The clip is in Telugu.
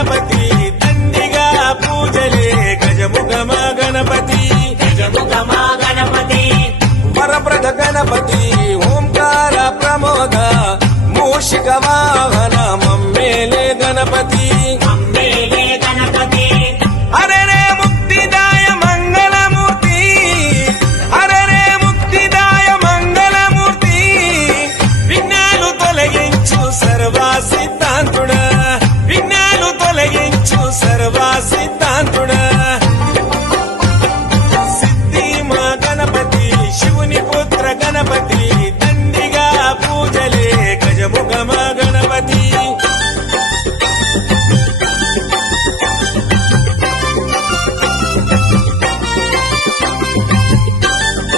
గణపతి దండిగా పూజలే గజముఖమ గణపతి గజముఖమా గణపతి వరప్రద గణపతి ఓంకార ప్రమోద మూషిక వాహన